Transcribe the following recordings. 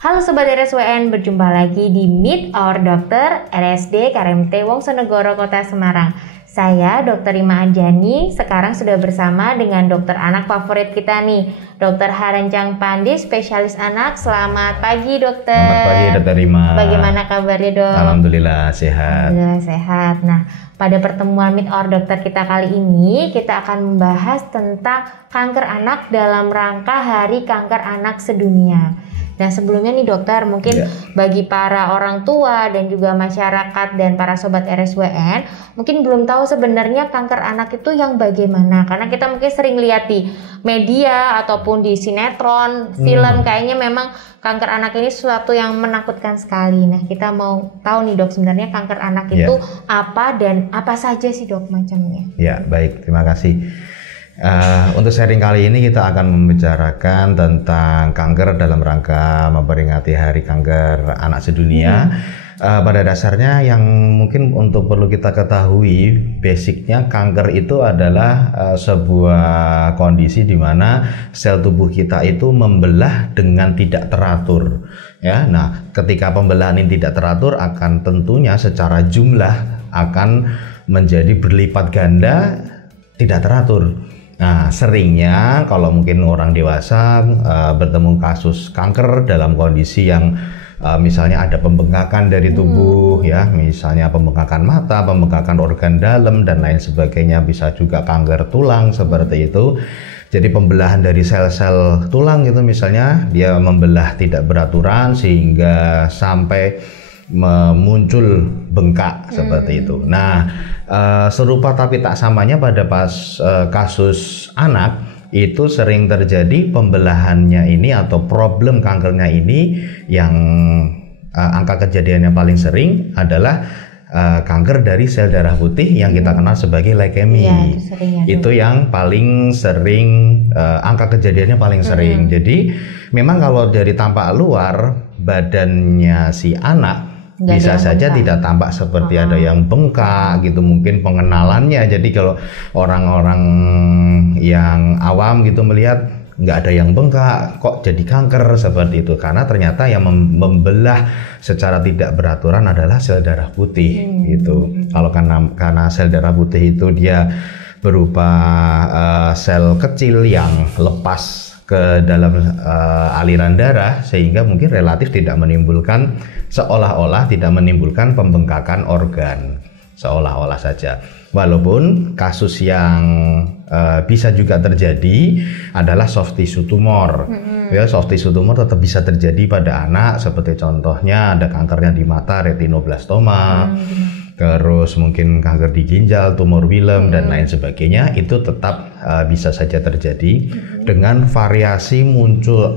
Halo Sobat RSWN, berjumpa lagi di Meet Our Doctor RSD KRMT Wongsonegoro Kota Semarang. Saya Dr. Rima Anjani, sekarang sudah bersama dengan dokter anak favorit kita nih, Dr. Harencang Pandi, spesialis anak. Selamat pagi dokter. Selamat pagi Dr. Rima. Bagaimana kabarnya dok? Alhamdulillah sehat. Alhamdulillah sehat. Nah, pada pertemuan Meet Our Doctor kita kali ini, kita akan membahas tentang kanker anak dalam rangka Hari Kanker Anak Sedunia. Nah sebelumnya nih dokter, mungkin bagi para orang tua dan juga masyarakat dan para sobat RSWN mungkin belum tahu sebenarnya kanker anak itu yang bagaimana, karena kita mungkin sering lihat di media ataupun di sinetron, film, kayaknya memang kanker anak ini sesuatu yang menakutkan sekali. Nah kita mau tahu nih dok, sebenarnya kanker anak itu apa dan apa saja sih dok macamnya? Ya baik, terima kasih. Untuk sharing kali ini kita akan membicarakan tentang kanker dalam rangka memperingati Hari Kanker Anak Sedunia. Pada dasarnya yang mungkin untuk perlu kita ketahui, basicnya kanker itu adalah sebuah kondisi di mana sel tubuh kita itu membelah dengan tidak teratur. Ya, nah ketika pembelahan ini tidak teratur akan tentunya secara jumlah akan menjadi berlipat ganda, tidak teratur. Nah, seringnya kalau mungkin orang dewasa bertemu kasus kanker dalam kondisi yang misalnya ada pembengkakan dari tubuh, ya, misalnya pembengkakan mata, pembengkakan organ dalam dan lain sebagainya, bisa juga kanker tulang seperti itu. Jadi pembelahan dari sel-sel tulang itu misalnya dia membelah tidak beraturan sehingga sampai muncul bengkak seperti itu. Nah, serupa tapi tak samanya pada kasus anak itu sering terjadi pembelahannya ini atau problem kankernya ini yang angka kejadiannya paling sering adalah kanker dari sel darah putih yang kita kenal sebagai leukemi. Itu yang paling sering, angka kejadiannya paling sering. Jadi memang kalau dari tampak luar badannya si anak bisa saja tidak tampak seperti ada yang bengkak gitu, mungkin pengenalannya. Jadi kalau orang-orang yang awam gitu melihat nggak ada yang bengkak, kok jadi kanker seperti itu, karena ternyata yang membelah secara tidak beraturan adalah sel darah putih gitu. Kalau karena sel darah putih itu dia berupa sel kecil yang lepas ke dalam aliran darah sehingga mungkin relatif tidak menimbulkan, seolah-olah tidak menimbulkan pembengkakan organ, seolah-olah saja. Walaupun kasus yang bisa juga terjadi adalah soft tissue tumor. Ya, soft tissue tumor tetap bisa terjadi pada anak, seperti contohnya ada kankernya di mata, retinoblastoma, terus mungkin kanker di ginjal, tumor Wilm dan lain sebagainya. Itu tetap bisa saja terjadi dengan variasi muncul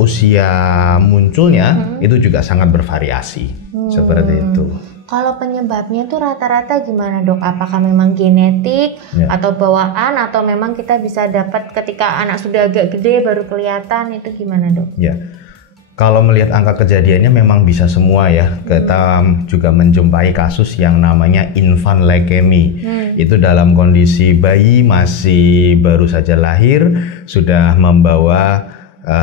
usia munculnya itu juga sangat bervariasi seperti itu. Kalau penyebabnya tuh rata-rata gimana dok? Apakah memang genetik atau bawaan, atau memang kita bisa dapat ketika anak sudah agak gede baru kelihatan, itu gimana dok? Ya, kalau melihat angka kejadiannya memang bisa semua ya. Kita juga menjumpai kasus yang namanya infant leukemi. Itu dalam kondisi bayi masih baru saja lahir sudah membawa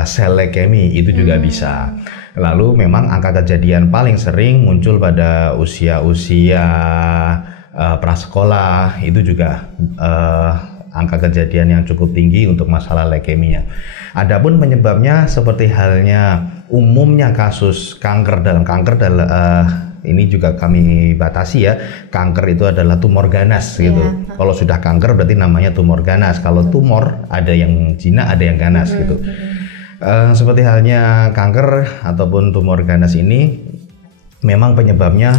sel leukemi, itu juga bisa. Lalu memang angka kejadian paling sering muncul pada usia-usia prasekolah, itu juga angka kejadian yang cukup tinggi untuk masalah leukemia. Adapun penyebabnya seperti halnya umumnya kasus kanker ini juga kami batasi ya. Kanker itu adalah tumor ganas gitu. Kalau sudah kanker berarti namanya tumor ganas. Kalau tumor ada yang jinak, ada yang ganas gitu. Seperti halnya kanker ataupun tumor ganas ini memang penyebabnya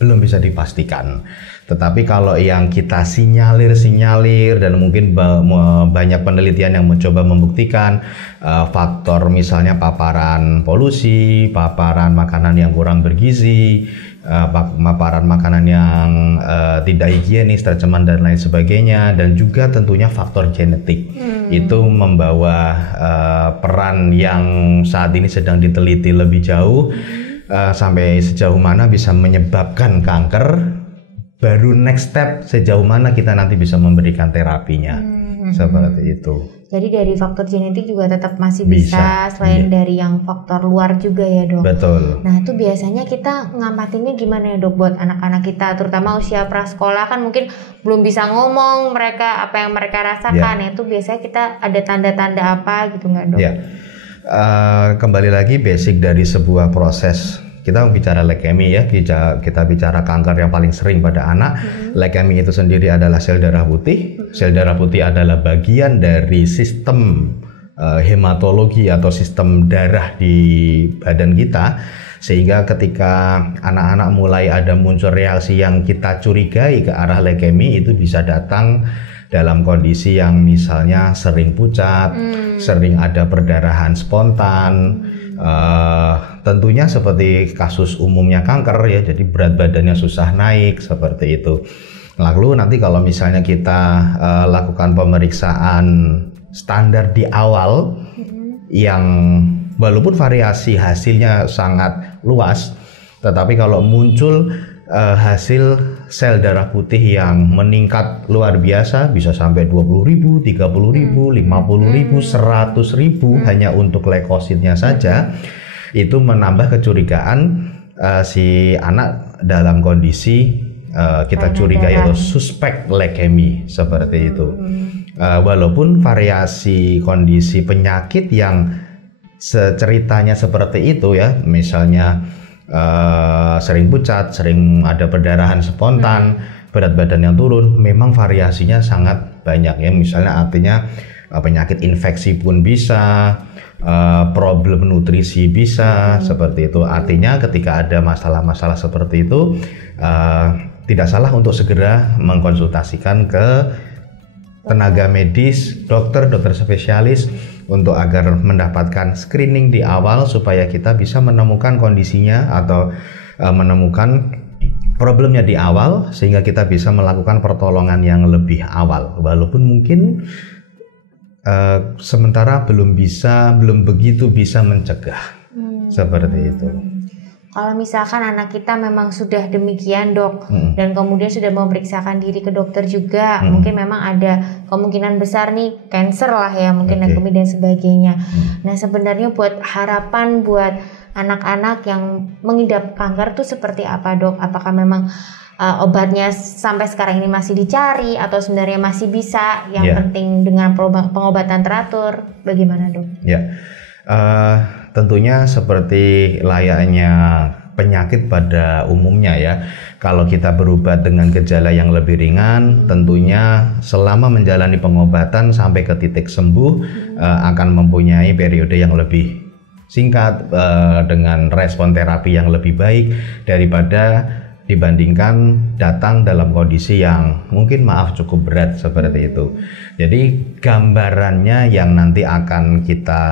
belum bisa dipastikan. Tetapi kalau yang kita sinyalir dan mungkin banyak penelitian yang mencoba membuktikan faktor misalnya paparan polusi, paparan makanan yang kurang bergizi, paparan makanan yang tidak higienis, tercemar dan lain sebagainya, dan juga tentunya faktor genetik. Itu membawa peran yang saat ini sedang diteliti lebih jauh, sampai sejauh mana bisa menyebabkan kanker, baru next step sejauh mana kita nanti bisa memberikan terapinya. seperti itu. Jadi dari faktor genetik juga tetap masih bisa selain dari yang faktor luar juga ya dok. Betul. Nah itu biasanya kita ngamatinnya gimana ya dok buat anak-anak kita, terutama usia prasekolah kan mungkin belum bisa ngomong mereka apa yang mereka rasakan. Itu biasanya kita ada tanda-tanda apa gitu nggak dok? Kembali lagi basic dari sebuah proses. Kita bicara leukemi ya, kita bicara kanker yang paling sering pada anak. Leukemi itu sendiri adalah sel darah putih. Sel darah putih adalah bagian dari sistem hematologi atau sistem darah di badan kita. Sehingga ketika anak-anak mulai ada muncul reaksi yang kita curigai ke arah leukemi, itu bisa datang dalam kondisi yang misalnya sering pucat, sering ada perdarahan spontan. Tentunya seperti kasus umumnya kanker ya, jadi berat badannya susah naik seperti itu. Lalu nanti kalau misalnya kita lakukan pemeriksaan standar di awal yang walaupun variasi hasilnya sangat luas, tetapi kalau muncul hasil sel darah putih yang meningkat luar biasa bisa sampai 20.000, 30.000, 50.000, 100.000 hanya untuk leukositnya saja, itu menambah kecurigaan si anak dalam kondisi kita curigai atau suspek leukemi seperti itu. Walaupun variasi kondisi penyakit yang ceritanya seperti itu ya, misalnya sering pucat, sering ada perdarahan spontan, berat badan yang turun, memang variasinya sangat banyak ya. Misalnya artinya penyakit infeksi pun bisa, problem nutrisi bisa, seperti itu. Artinya ketika ada masalah-masalah seperti itu, tidak salah untuk segera mengkonsultasikan ke tenaga medis, dokter spesialis untuk agar mendapatkan screening di awal supaya kita bisa menemukan kondisinya atau menemukan problemnya di awal sehingga kita bisa melakukan pertolongan yang lebih awal, walaupun mungkin sementara belum begitu bisa mencegah seperti itu. Kalau misalkan anak kita memang sudah demikian dok, dan kemudian sudah memeriksakan diri ke dokter juga, mungkin memang ada kemungkinan besar nih cancer lah ya, mungkin leukemi dan sebagainya. Nah sebenarnya buat harapan buat anak-anak yang mengidap kanker tuh seperti apa dok? Apakah memang obatnya sampai sekarang ini masih dicari atau sebenarnya masih bisa? Yang penting dengan pengobatan teratur, bagaimana dok? Tentunya seperti layaknya penyakit pada umumnya ya. Kalau kita berobat dengan gejala yang lebih ringan, tentunya selama menjalani pengobatan sampai ke titik sembuh akan mempunyai periode yang lebih singkat dengan respon terapi yang lebih baik daripada dibandingkan datang dalam kondisi yang mungkin cukup berat seperti itu. Jadi gambarannya yang nanti akan kita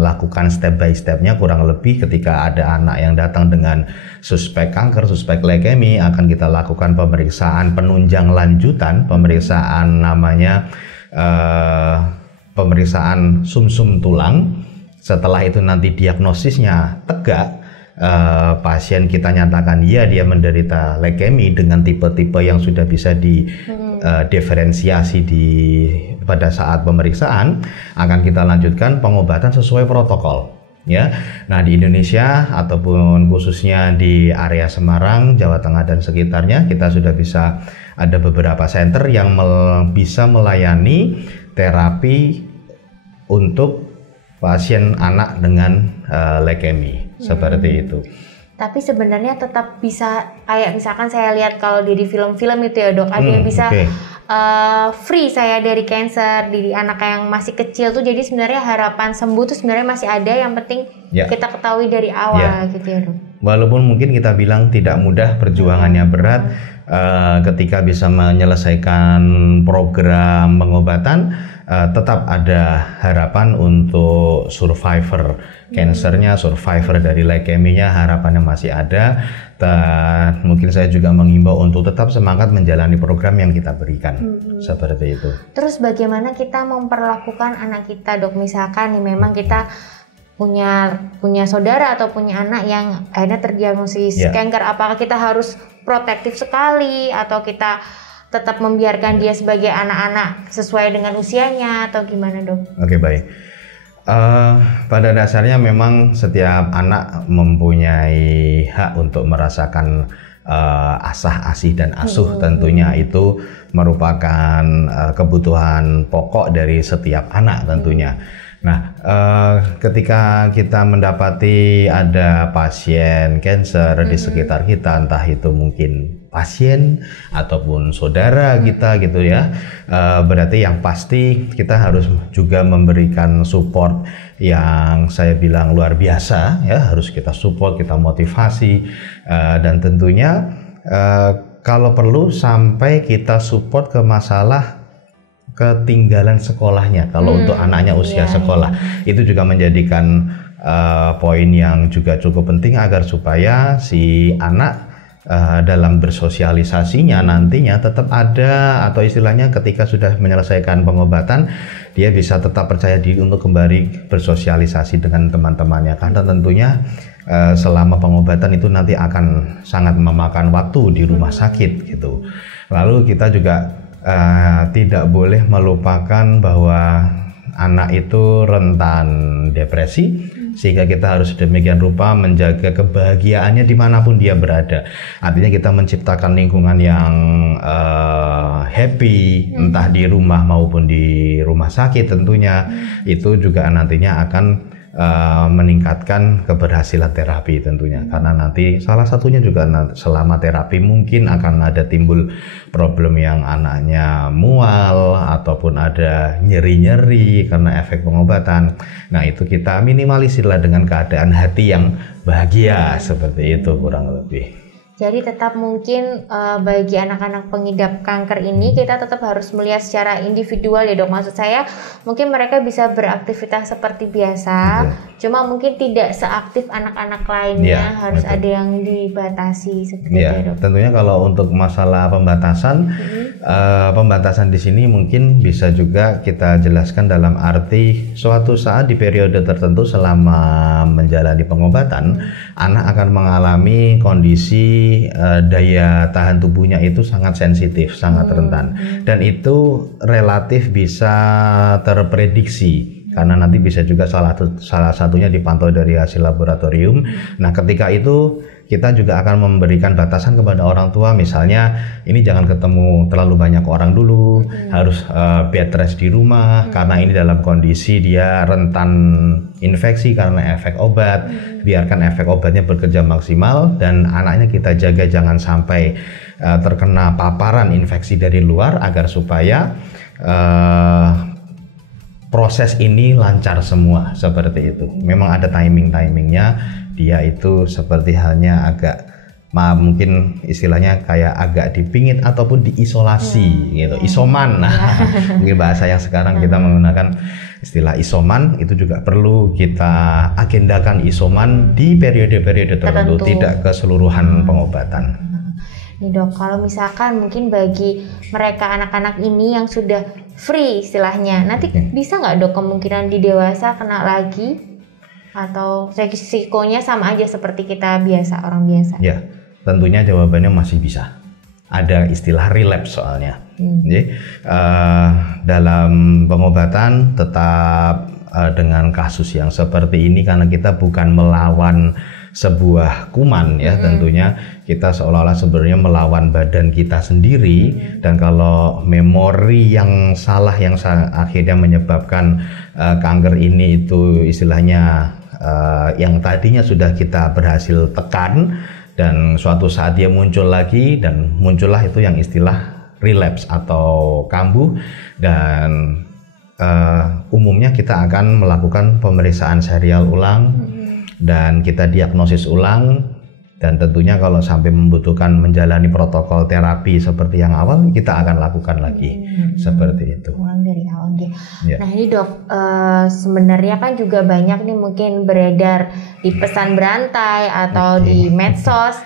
lakukan step by stepnya kurang lebih ketika ada anak yang datang dengan suspek kanker, suspek leukemi, akan kita lakukan pemeriksaan penunjang lanjutan, pemeriksaan namanya pemeriksaan sumsum tulang. Setelah itu nanti diagnosisnya tegak, pasien kita nyatakan dia menderita leukemi dengan tipe-tipe yang sudah bisa diferensiasi pada saat pemeriksaan, akan kita lanjutkan pengobatan sesuai protokol ya. Nah di Indonesia ataupun khususnya di area Semarang, Jawa Tengah dan sekitarnya, kita sudah bisa ada beberapa center yang bisa melayani terapi untuk pasien anak dengan leukemi seperti itu. Tapi sebenarnya tetap bisa, kayak misalkan saya lihat kalau di film-film itu ya dok, ada yang bisa free saya dari cancer di anak yang masih kecil tuh. Jadi sebenarnya harapan sembuh tuh sebenarnya masih ada, yang penting kita ketahui dari awal gitu ya dok. Walaupun mungkin kita bilang tidak mudah, perjuangannya berat, ketika bisa menyelesaikan program pengobatan, tetap ada harapan untuk survivor cancernya, survivor dari leukeminya, harapannya masih ada. Dan mungkin saya juga menghimbau untuk tetap semangat menjalani program yang kita berikan, seperti itu. Terus bagaimana kita memperlakukan anak kita dok? Misalkan nih memang kita punya saudara atau punya anak yang akhirnya terdiagnosis kanker, apakah kita harus protektif sekali atau kita tetap membiarkan dia sebagai anak-anak sesuai dengan usianya atau gimana, Dok? Oke, baik. Pada dasarnya memang setiap anak mempunyai hak untuk merasakan asah, asih, dan asuh. Tentunya itu merupakan kebutuhan pokok dari setiap anak tentunya. Nah, ketika kita mendapati ada pasien kanker di sekitar kita, entah itu mungkin pasien ataupun saudara kita gitu ya, berarti yang pasti kita harus juga memberikan support yang saya bilang luar biasa ya, harus kita support, kita motivasi, dan tentunya kalau perlu sampai kita support ke masalah ketinggalan sekolahnya kalau untuk anaknya usia sekolah. Itu juga menjadikan poin yang juga cukup penting agar supaya si anak dalam bersosialisasinya nantinya tetap ada, atau istilahnya ketika sudah menyelesaikan pengobatan dia bisa tetap percaya diri untuk kembali bersosialisasi dengan teman-temannya, karena tentunya selama pengobatan itu nanti akan sangat memakan waktu di rumah sakit gitu. Lalu kita juga tidak boleh melupakan bahwa anak itu rentan depresi, sehingga kita harus demikian rupa menjaga kebahagiaannya dimanapun dia berada. Artinya kita menciptakan lingkungan yang happy, entah di rumah maupun di rumah sakit tentunya. Itu juga nantinya akan meningkatkan keberhasilan terapi tentunya, karena nanti salah satunya juga selama terapi mungkin akan ada timbul problem yang anaknya mual ataupun ada nyeri-nyeri karena efek pengobatan. Nah, itu kita minimalisirlah dengan keadaan hati yang bahagia, seperti itu kurang lebih. Jadi tetap mungkin bagi anak-anak pengidap kanker ini kita tetap harus melihat secara individual ya, Dok. Maksud saya mungkin mereka bisa beraktivitas seperti biasa, cuma mungkin tidak seaktif anak-anak lainnya, harus ada yang dibatasi seperti itu, Dok. Tentunya kalau untuk masalah pembatasan, pembatasan di sini mungkin bisa juga kita jelaskan dalam arti suatu saat di periode tertentu selama menjalani pengobatan, anak akan mengalami kondisi daya tahan tubuhnya itu sangat sensitif, sangat rentan, dan itu relatif bisa terprediksi karena nanti bisa juga salah satunya dipantau dari hasil laboratorium. Nah, ketika itu kita juga akan memberikan batasan kepada orang tua, misalnya ini jangan ketemu terlalu banyak orang dulu, harus bed rest di rumah, karena ini dalam kondisi dia rentan infeksi karena efek obat. Biarkan efek obatnya bekerja maksimal dan anaknya kita jaga jangan sampai terkena paparan infeksi dari luar, agar supaya proses ini lancar semua, seperti itu. Memang ada timingnya, dia itu seperti halnya agak mungkin istilahnya kayak agak dipingit ataupun diisolasi gitu, isoman. Nah, mungkin bahasa yang sekarang kita menggunakan istilah isoman, itu juga perlu kita agendakan isoman di periode-periode tertentu, tidak keseluruhan pengobatan. Nih, Dok, kalau misalkan mungkin bagi mereka anak-anak ini yang sudah free istilahnya, nanti bisa nggak, Dok, kemungkinan di dewasa kena lagi? Atau risikonya sama aja seperti kita biasa, orang biasa? Ya, tentunya jawabannya masih bisa. Ada istilah relapse soalnya. Jadi dalam pengobatan tetap dengan kasus yang seperti ini, karena kita bukan melawan sebuah kuman ya, tentunya kita seolah-olah sebenarnya melawan badan kita sendiri. Dan kalau memori yang salah yang akhirnya menyebabkan kanker ini itu istilahnya yang tadinya sudah kita berhasil tekan, dan suatu saat dia muncul lagi, dan muncullah itu yang istilah relapse atau kambuh. Dan umumnya kita akan melakukan pemeriksaan serial ulang dan kita diagnosis ulang, dan tentunya kalau sampai membutuhkan menjalani protokol terapi seperti yang awal, kita akan lakukan lagi seperti itu. Ulang dari awal ya. Nah, ini, Dok, sebenarnya kan juga banyak nih mungkin beredar di pesan berantai atau di medsos.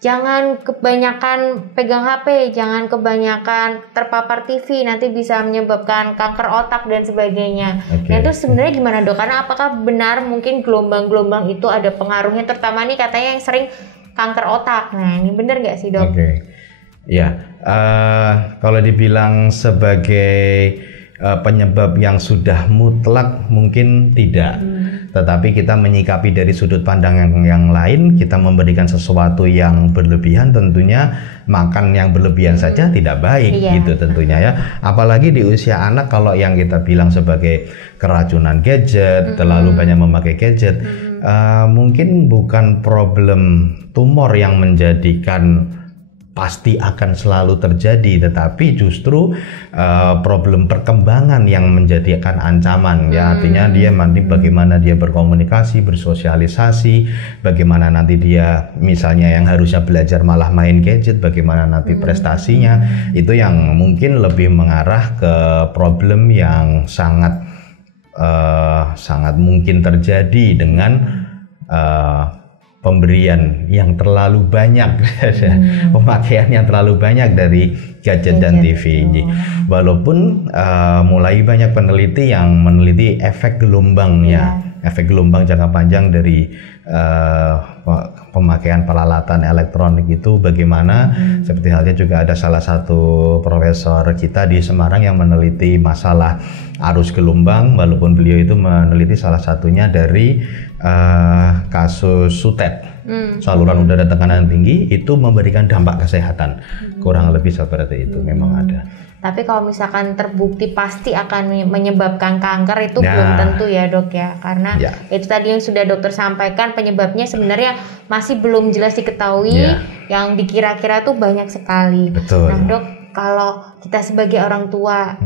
Jangan kebanyakan pegang HP, jangan kebanyakan terpapar TV, nanti bisa menyebabkan kanker otak dan sebagainya. Nah, itu sebenarnya gimana, Dok? Karena apakah benar mungkin gelombang-gelombang itu ada pengaruhnya, terutama nih katanya yang sering kanker otak. Nah, ini benar nggak sih, Dok? Ya, kalau dibilang sebagai penyebab yang sudah mutlak mungkin tidak. Tetapi kita menyikapi dari sudut pandang yang lain, kita memberikan sesuatu yang berlebihan, tentunya makan yang berlebihan saja tidak baik gitu tentunya ya. Apalagi di usia anak, kalau yang kita bilang sebagai keracunan gadget, terlalu banyak memakai gadget, mungkin bukan problem tumor yang menjadikan pasti akan selalu terjadi, tetapi justru problem perkembangan yang menjadikan ancaman ya. Artinya dia nanti bagaimana dia berkomunikasi, bersosialisasi, bagaimana nanti dia misalnya yang harusnya belajar malah main gadget, bagaimana nanti prestasinya, itu yang mungkin lebih mengarah ke problem yang sangat mungkin terjadi dengan pemberian yang terlalu banyak, pemakaian yang terlalu banyak dari gadget dan TV. Walaupun mulai banyak peneliti yang meneliti efek gelombangnya, efek gelombang jangka panjang dari pemakaian peralatan elektronik itu bagaimana. Seperti halnya juga ada salah satu profesor kita di Semarang yang meneliti masalah arus gelombang, walaupun beliau itu meneliti salah satunya dari kasus SUTET, saluran udara tekanan tinggi, itu memberikan dampak kesehatan. Kurang lebih seperti itu memang ada. Tapi kalau misalkan terbukti pasti akan menyebabkan kanker, itu belum tentu ya dok ya. Karena itu tadi yang sudah dokter sampaikan, penyebabnya sebenarnya masih belum jelas diketahui. Yang dikira-kira tuh banyak sekali. Betul. Nah dok, kalau kita sebagai orang tua,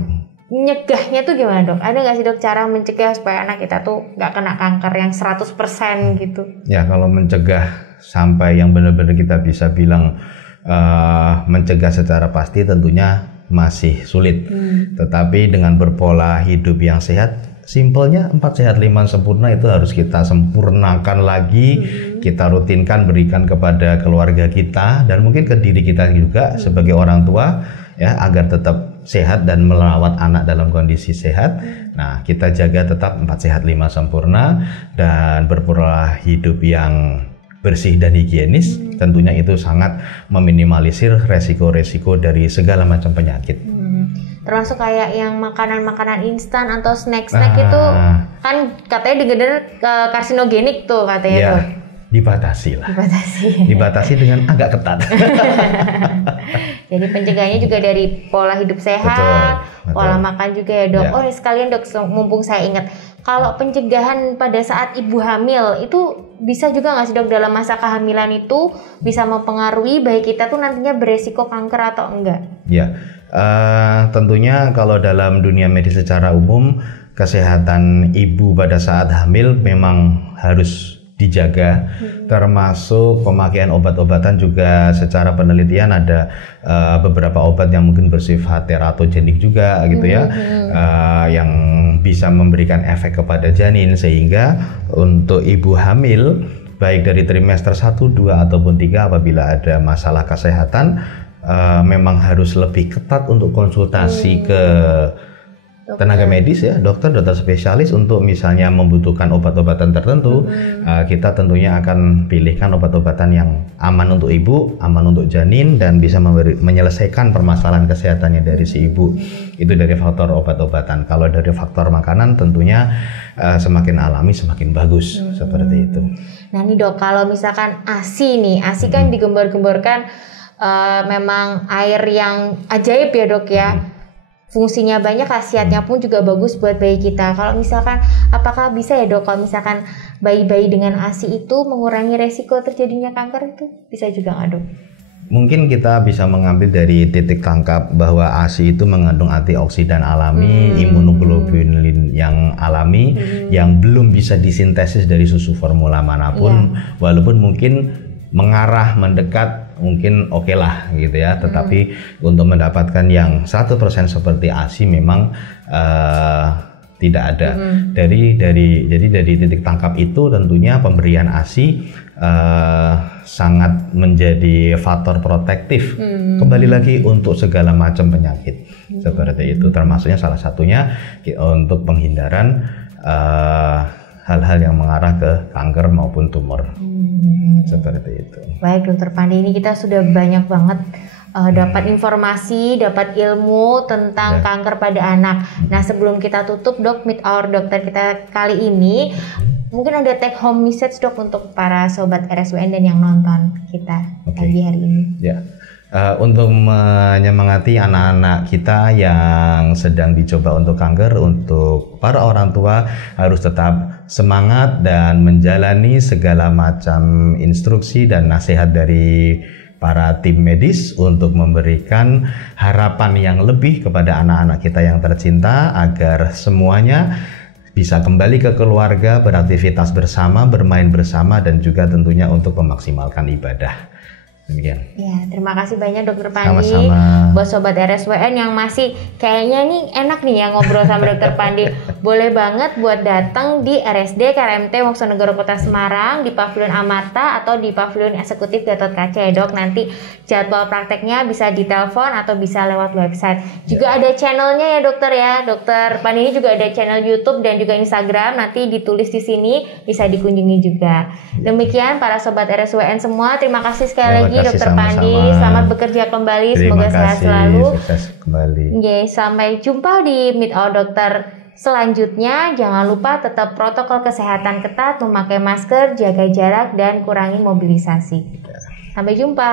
nyegahnya tuh gimana dok? Ada nggak sih dok cara mencegah supaya anak kita tuh nggak kena kanker yang 100% gitu? Ya, kalau mencegah sampai yang benar-benar kita bisa bilang mencegah secara pasti tentunya masih sulit. Tetapi dengan berpola hidup yang sehat, simpelnya 4 sehat 5 sempurna itu harus kita sempurnakan lagi, kita rutinkan, berikan kepada keluarga kita dan mungkin ke diri kita juga sebagai orang tua ya, agar tetap sehat dan merawat anak dalam kondisi sehat. Nah, kita jaga tetap 4 sehat 5 sempurna dan berpola hidup yang bersih dan higienis. Tentunya itu sangat meminimalisir resiko-resiko dari segala macam penyakit. Termasuk kayak yang makanan-makanan instan atau snack-snack itu kan katanya dengar karsinogenik tuh katanya tuh. Dibatasi lah. Dibatasi dengan agak ketat. Jadi pencegahannya juga dari pola hidup sehat, betul. Pola makan juga ya dok. Oh sekalian dok, mumpung saya ingat, kalau pencegahan pada saat ibu hamil itu bisa juga nggak sih dok, dalam masa kehamilan itu bisa mempengaruhi bayi kita tuh nantinya beresiko kanker atau enggak? Ya, tentunya kalau dalam dunia medis secara umum, kesehatan ibu pada saat hamil memang harus dijaga, termasuk pemakaian obat-obatan juga. Secara penelitian ada beberapa obat yang mungkin bersifat teratogenik juga gitu ya, yang bisa memberikan efek kepada janin, sehingga untuk ibu hamil baik dari trimester 1, 2 ataupun 3 apabila ada masalah kesehatan memang harus lebih ketat untuk konsultasi ke tenaga medis ya, dokter spesialis untuk misalnya membutuhkan obat-obatan tertentu. Kita tentunya akan pilihkan obat-obatan yang aman untuk ibu, aman untuk janin, dan bisa menyelesaikan permasalahan kesehatannya dari si ibu. Itu dari faktor obat-obatan. Kalau dari faktor makanan tentunya semakin alami semakin bagus, seperti itu. Nah nih dok, kalau misalkan ASI nih, ASI kan digembar-gemborkan memang air yang ajaib ya dok ya. Fungsinya banyak, khasiatnya pun juga bagus buat bayi kita. Kalau misalkan, apakah bisa ya dok, kalau misalkan bayi-bayi dengan ASI itu mengurangi resiko terjadinya kanker, itu bisa juga nggak dok? Mungkin kita bisa mengambil dari titik tangkap bahwa ASI itu mengandung antioksidan alami, imunoglobulin yang alami, yang belum bisa disintesis dari susu formula manapun, walaupun mungkin mengarah mendekat mungkin oke lah gitu ya, tetapi untuk mendapatkan yang 100% seperti ASI memang tidak ada. Jadi dari titik tangkap itu tentunya pemberian ASI sangat menjadi faktor protektif kembali lagi untuk segala macam penyakit seperti itu, termasuknya salah satunya untuk penghindaran hal-hal yang mengarah ke kanker maupun tumor. Seperti itu. Baik dokter Pandi, ini kita sudah banyak banget dapat informasi, dapat ilmu tentang kanker pada anak. Nah, sebelum kita tutup Dok, Meet Our Dokter kita kali ini, mungkin ada take home message Dok untuk para sobat RSWN dan yang nonton kita pagi hari ini. Ya. Untuk menyemangati anak-anak kita yang sedang dicoba untuk kanker, untuk para orang tua harus tetap semangat dan menjalani segala macam instruksi dan nasihat dari para tim medis untuk memberikan harapan yang lebih kepada anak-anak kita yang tercinta agar semuanya bisa kembali ke keluarga, beraktivitas bersama, bermain bersama, dan juga tentunya untuk memaksimalkan ibadah. Demikian. Ya, terima kasih banyak Dokter Pandi. Sama-sama. Buat sobat RSWN yang masih kayaknya nih enak nih ya ngobrol sama Dokter Pandi. Boleh banget buat datang di RSD KRMT Woksonegoro Kota Semarang di Pavilion Amarta atau di Pavilion Eksekutif Gatot Kaca ya Dok. Nanti jadwal prakteknya bisa ditelepon atau bisa lewat website. Juga ada channelnya ya Dokter ya. Dokter Pandi ini juga ada channel YouTube dan juga Instagram. Nanti ditulis di sini, bisa dikunjungi juga. Demikian para sobat RSWN semua. Terima kasih sekali lagi Dokter Pandi, selamat bekerja kembali. Semoga sehat selalu. Sukses kembali. Sampai jumpa di Meet Our Dokter selanjutnya. Jangan lupa tetap protokol kesehatan ketat, memakai masker, jaga jarak, dan kurangi mobilisasi. Sampai jumpa.